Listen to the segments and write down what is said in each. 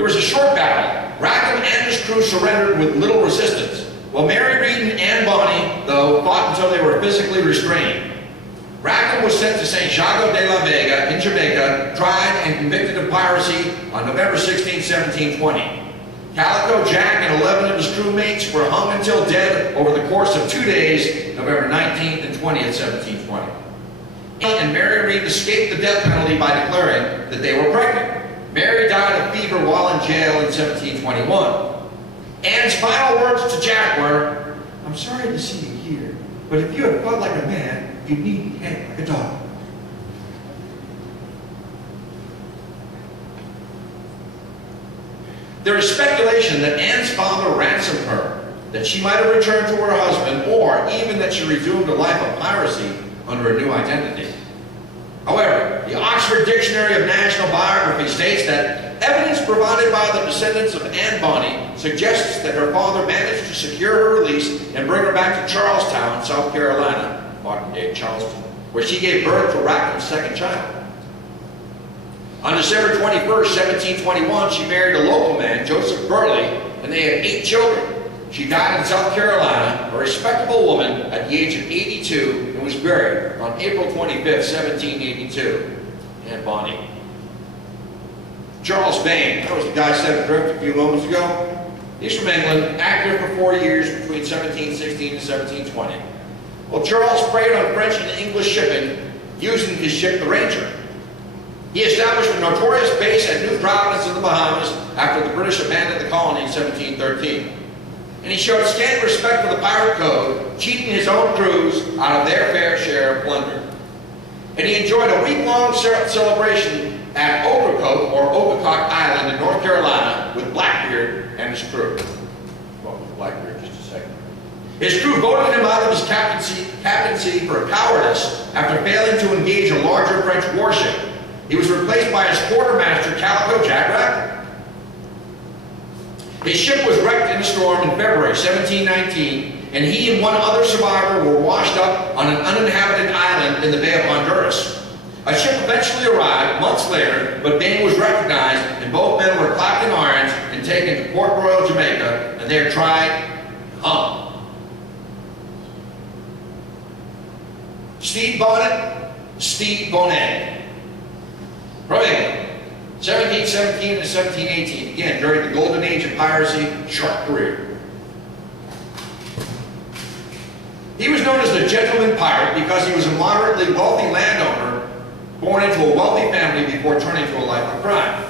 There was a short battle. Rackham and his crew surrendered with little resistance, while Mary Reed and Anne Bonny, though, fought until they were physically restrained. Rackham was sent to St. Jago de la Vega in Jamaica, tried and convicted of piracy on November 16, 1720. Calico Jack and 11 of his crewmates were hung until dead over the course of 2 days, November 19th and 20th, 1720. And Mary Reed escaped the death penalty by declaring that they were pregnant. Mary died of fever while in jail in 1721. Anne's final words to Jack were, "I'm sorry to see you here, but if you had fought like a man, you needn't act like a dog." There is speculation that Anne's father ransomed her, that she might have returned to her husband, or even that she resumed a life of piracy under a new identity. However, the Oxford Dictionary of National Biography states that evidence provided by the descendants of Anne Bonny suggests that her father managed to secure her release and bring her back to Charlestown, South Carolina, modern-day Charleston, where she gave birth to Rackham's second child. On December 21st, 1721, she married a local man, Joseph Burley, and they had 8 children. She died in South Carolina, a respectable woman, at the age of 82, and was buried on April 25th, 1782. Anne Bonny. Charles Vane, that was the guy set adrift a few moments ago. He's from England, active for 4 years between 1716 and 1720. Well, Charles preyed on French and English shipping using his ship, the Ranger. He established a notorious base at New Providence in the Bahamas after the British abandoned the colony in 1713. And he showed scant respect for the pirate code, cheating his own crews out of their fair share of plunder. And he enjoyed a week-long celebration at Ocracoke, or Opequock Island in North Carolina, with Blackbeard and his crew. Well, with Blackbeard, just a second. His crew voted him out of his captaincy for cowardice after failing to engage a larger French warship. He was replaced by his quartermaster, Calico Jack Rackham. His ship was wrecked in a storm in February 1719, and he and one other survivor were washed up on an uninhabited island in the Bay of Honduras. A ship eventually arrived months later, but Vane was recognized, and both men were clapped in irons and taken to Port Royal, Jamaica, and they are tried and hung. Stede Bonnet, Stede Bonnet. From England, 1717 to 1718, again, during the golden age of piracy, short career. He was known as the gentleman pirate because he was a moderately wealthy landowner born into a wealthy family before turning to a life of crime.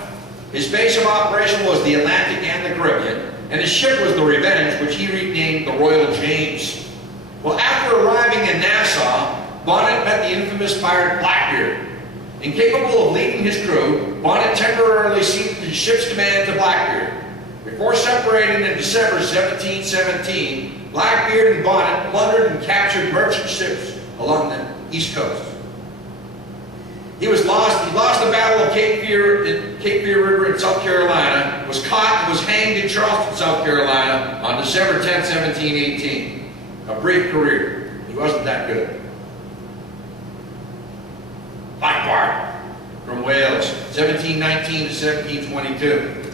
His base of operation was the Atlantic and the Caribbean, and his ship was the Revenge, which he renamed the Royal James. Well, after arriving in Nassau, Bonnet met the infamous pirate Blackbeard. Incapable of leading his crew, Bonnet temporarily ceded his ship's command to Blackbeard. Before separating in December 1717, Blackbeard and Bonnet plundered and captured merchant ships along the East Coast. He lost the Battle of Cape Fear River in South Carolina, was caught and was hanged in Charleston, South Carolina on December 10, 1718. A brief career. He wasn't that good. Like Bart from Wales, 1719 to 1722.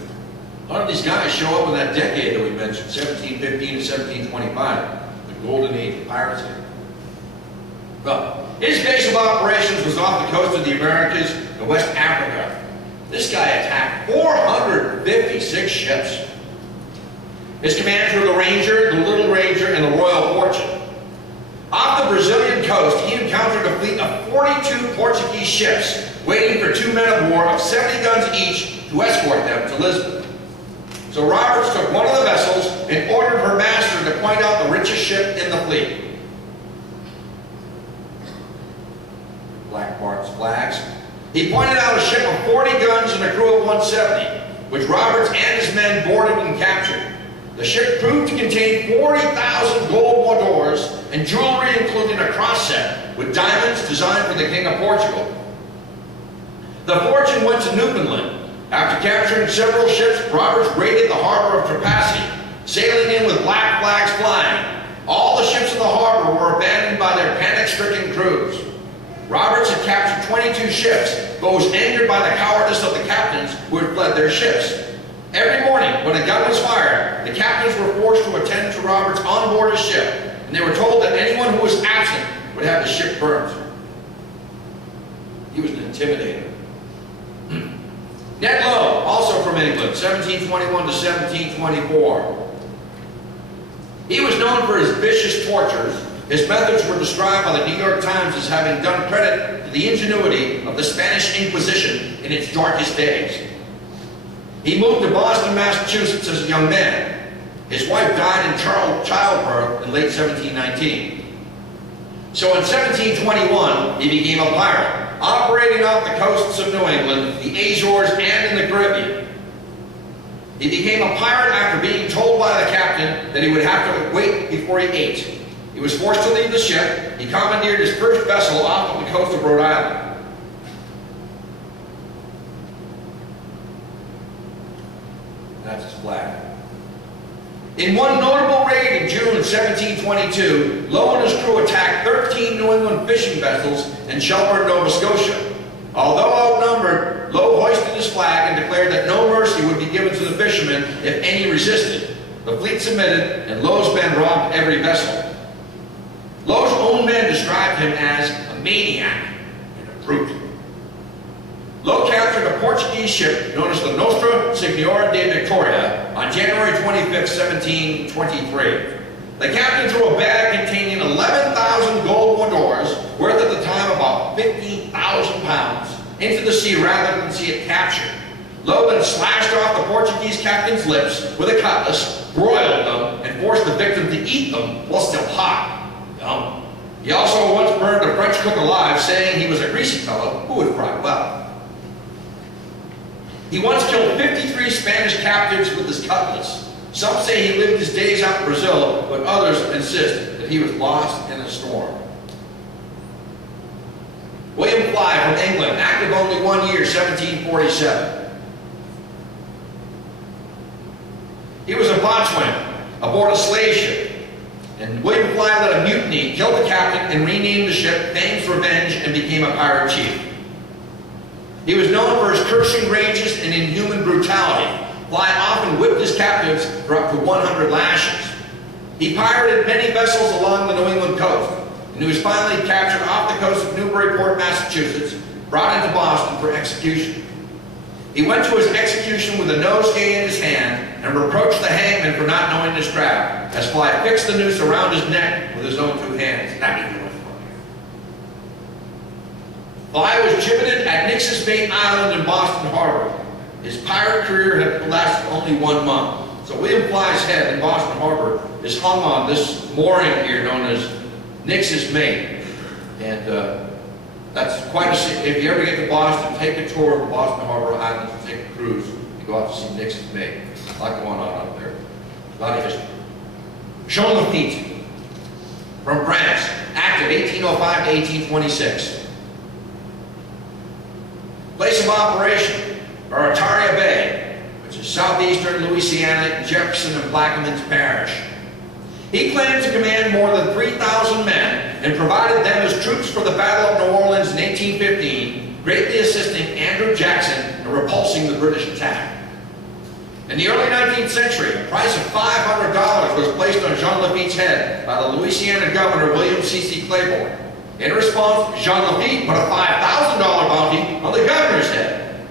A lot of these guys show up in that decade that we mentioned, 1715 to 1725, the golden age of piracy. Well, his base of operations was off the coast of the Americas and West Africa. This guy attacked 456 ships. His commands were the Ranger, the Little Ranger, and the Royal Fortune. Off the Brazilian coast, he encountered a fleet of 42 Portuguese ships waiting for 2 men of war of 70 guns each to escort them to Lisbon. So Roberts took one of the vessels and ordered her master to point out the richest ship in the fleet. Black Bart's flags. He pointed out a ship of 40 guns and a crew of 170, which Roberts and his men boarded and captured. The ship proved to contain 40,000 gold moidores and jewelry, including a cross set with diamonds designed for the King of Portugal. The Fortune went to Newfoundland. After capturing several ships, Roberts raided the harbor of Trepassey, sailing in with black flags flying. All the ships in the harbor were abandoned by their panic-stricken crews. Roberts had captured 22 ships, but was angered by the cowardice of the captains who had fled their ships. Every morning, when a gun was fired, the captains were forced to attend to Roberts on board his ship, and they were told that anyone who was absent would have the ship burned. He was an intimidator. Ned Lowe, also from England, 1721 to 1724. He was known for his vicious tortures. His methods were described by the New York Times as having done credit to the ingenuity of the Spanish Inquisition in its darkest days. He moved to Boston, Massachusetts as a young man. His wife died in childbirth in late 1719. So in 1721, he became a pirate, operating off the coasts of New England, the Azores, and in the Caribbean. He became a pirate after being told by the captain that he would have to wait before he ate. He was forced to leave the ship. He commandeered his first vessel off of the coast of Rhode Island. That's his flag. In one notable raid in June 1722, Lowe and his crew attacked 13 New England fishing vessels in Shelburne, Nova Scotia. Although outnumbered, Lowe hoisted his flag and declared that no mercy would be given to the fishermen if any resisted. The fleet submitted, and Lowe's men robbed every vessel. Lowe's own men described him as a maniac and a brute. Lowe captured a Portuguese ship known as the Nostra Senhora de Victoria on January 25, 1723. The captain threw a bag containing 11,000 gold moidores, worth at the time about 50,000 pounds, into the sea rather than see it captured. Lowe then slashed off the Portuguese captain's lips with a cutlass, broiled them, and forced the victim to eat them while still hot. Yum. He also once burned a French cook alive, saying he was a greasy fellow who would fry well. He once killed 53 Spanish captives with his cutlass. Some say he lived his days out in Brazil, but others insist that he was lost in a storm. William Fly from England, active only 1 year, 1747. He was a boatswain aboard a slave ship, and William Fly led a mutiny, killed the captain, and renamed the ship Vane's Revenge and became a pirate chief. He was known for his cursing rages and inhuman brutality. Fly often whipped his captives for up to 100 lashes. He pirated many vessels along the New England coast, and he was finally captured off the coast of Newburyport, Massachusetts, brought into Boston for execution. He went to his execution with a nosegay in his hand and reproached the hangman for not knowing his craft, as Fly fixed the noose around his neck with his own 2 hands. Fly was gibbeted at Nix's Bay Island in Boston Harbor. His pirate career had lasted only 1 month. So William Fly's head in Boston Harbor is hung on this mooring here known as Nix's Mate. And that's quite a, if you ever get to Boston, take a tour of the Boston Harbor Islands and take a cruise. You go out to see Nix's Mate. A lot going on up there. A lot of history. John Lafitte from France, active 1805 to 1826. Place of operation, Bartholomew Bay, which is southeastern Louisiana, Jefferson and Plaquemines Parish. He claimed to command more than 3,000 men and provided them as troops for the Battle of New Orleans in 1815, greatly assisting Andrew Jackson in repulsing the British attack. In the early 19th century, a price of $500 was placed on Jean Lafitte's head by the Louisiana governor William C.C. Claiborne. In response, Jean Lafitte put a $5,000 bounty on the governor's head.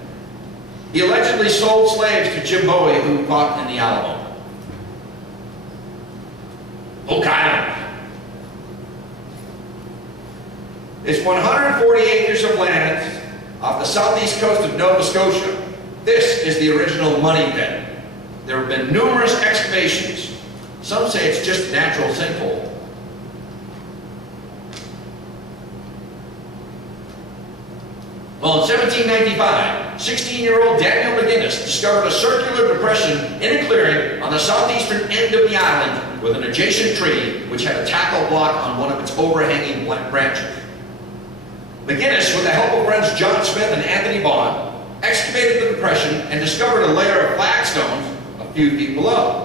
He allegedly sold slaves to Jim Bowie, who fought in the Alamo. Oak Island. It's 140 acres of land off the southeast coast of Nova Scotia. This is the original money pit. There have been numerous excavations. Some say it's just a natural sinkhole. Well, in 1795, 16-year-old Daniel McGinnis discovered a circular depression in a clearing on the southeastern end of the island with an adjacent tree which had a tackle block on one of its overhanging branches. McGinnis, with the help of friends John Smith and Anthony Bonnet, excavated the depression and discovered a layer of flagstones a few feet below.